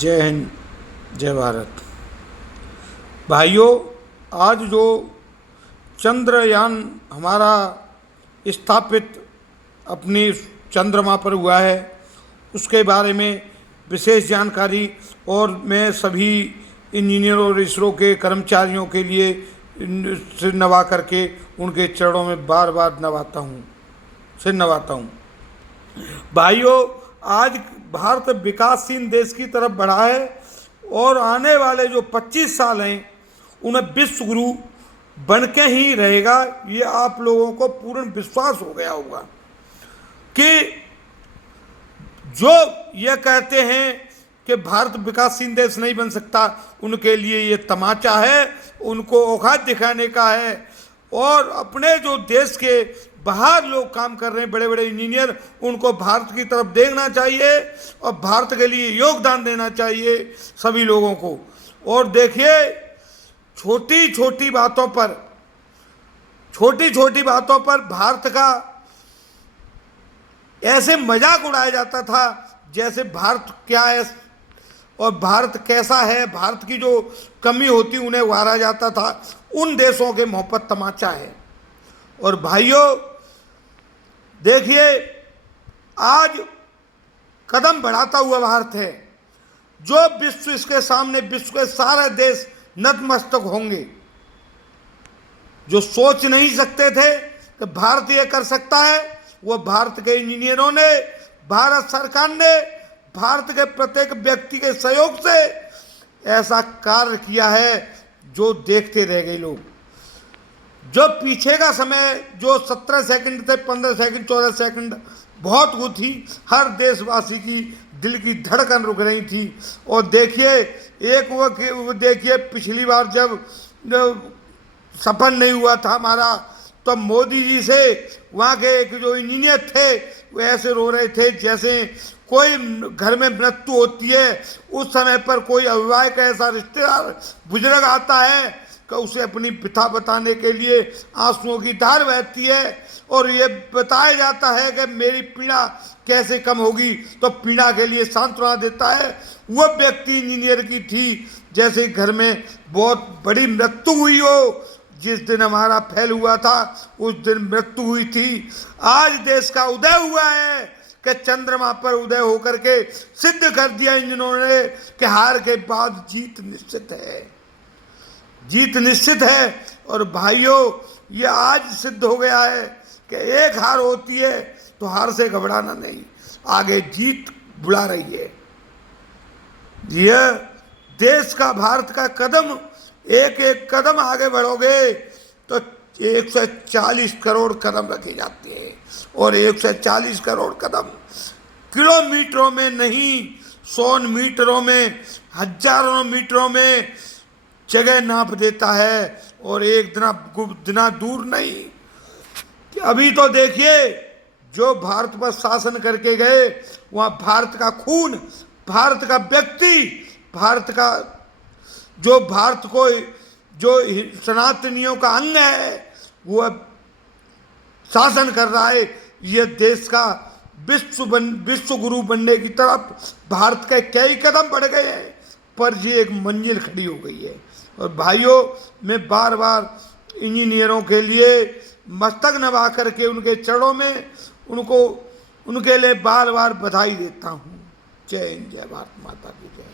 जय हिंद, जय भारत। भाइयों, आज जो चंद्रयान हमारा स्थापित अपनी चंद्रमा पर हुआ है, उसके बारे में विशेष जानकारी और मैं सभी इंजीनियरों और इसरो के कर्मचारियों के लिए सिर नवा करके उनके चरणों में बार बार सिर नवाता हूँ। भाइयों, आज भारत विकासशील देश की तरफ बढ़ा है और आने वाले जो 25 साल हैं उन्हें विश्व गुरु बन के ही रहेगा। ये आप लोगों को पूर्ण विश्वास हो गया होगा कि जो ये कहते हैं कि भारत विकासशील देश नहीं बन सकता, उनके लिए ये तमाचा है, उनको औकात दिखाने का है। और अपने जो देश के बाहर लोग काम कर रहे हैं, बड़े बड़े इंजीनियर, उनको भारत की तरफ देखना चाहिए और भारत के लिए योगदान देना चाहिए सभी लोगों को। और देखिए, छोटी छोटी बातों पर भारत का ऐसे मजाक उड़ाया जाता था जैसे भारत क्या है और भारत कैसा है, भारत की जो कमी होती उन्हें उभारा जाता था। उन देशों के मुंह पर तमाचा है। और भाइयों, देखिए, आज कदम बढ़ाता हुआ भारत है। जो विश्व इसके सामने, विश्व के सारे देश नतमस्तक होंगे। जो सोच नहीं सकते थे कि भारत ये कर सकता है, वो भारत के इंजीनियरों ने, भारत सरकार ने, भारत के प्रत्येक व्यक्ति के सहयोग से ऐसा कार्य किया है जो देखते रह गए लोग। जो पीछे का समय जो 17 सेकंड थे, 15 सेकंड, 14 सेकंड बहुत वो थी, हर देशवासी की दिल की धड़कन रुक रही थी। और देखिए, वो देखिए, पिछली बार जब सफल नहीं हुआ था हमारा, तो मोदी जी से वहाँ के एक जो इंजीनियर थे वो ऐसे रो रहे थे जैसे कोई घर में मृत्यु होती है, उस समय पर कोई अविवाहित ऐसा रिश्तेदार बुजुर्ग आता है कि उसे अपनी पिता बताने के लिए आंसुओं की धार बहती है और ये बताया जाता है कि मेरी पीड़ा कैसे कम होगी, तो पीड़ा के लिए सांत्वना देता है। वह व्यक्ति इंजीनियर की थी जैसे घर में बहुत बड़ी मृत्यु हुई हो। जिस दिन हमारा फैल हुआ था उस दिन मृत्यु हुई थी। आज देश का उदय हुआ है कि चंद्रमा पर उदय होकर के सिद्ध कर दिया इंजीनियरों ने कि हार के बाद जीत निश्चित है, जीत निश्चित है। और भाइयों, ये आज सिद्ध हो गया है कि एक हार होती है तो हार से घबराना नहीं, आगे जीत बुला रही है। यह देश का, भारत का कदम, एक एक कदम आगे बढ़ोगे तो 140 करोड़ कदम रखे जाते हैं। और 140 करोड़ कदम किलोमीटरों में नहीं, 100 मीटरों में, हजारों मीटरों में जगह नाप देता है। और एक दिना दूर नहीं, अभी तो देखिए, जो भारत पर शासन करके गए, वहाँ भारत का खून, भारत का व्यक्ति, भारत का जो भारत को जो सनातनियों का अंग है, वो अब शासन कर रहा है। ये देश का विश्व गुरु बनने की तरफ भारत के कई कदम बढ़ गए हैं, पर ये एक मंजिल खड़ी हो गई है। और भाइयों, मैं बार बार इंजीनियरों के लिए मस्तक नवा करके उनके चरणों में उनके लिए बार बार बधाई देता हूँ। जय हिंद, जय भारत माता की जय।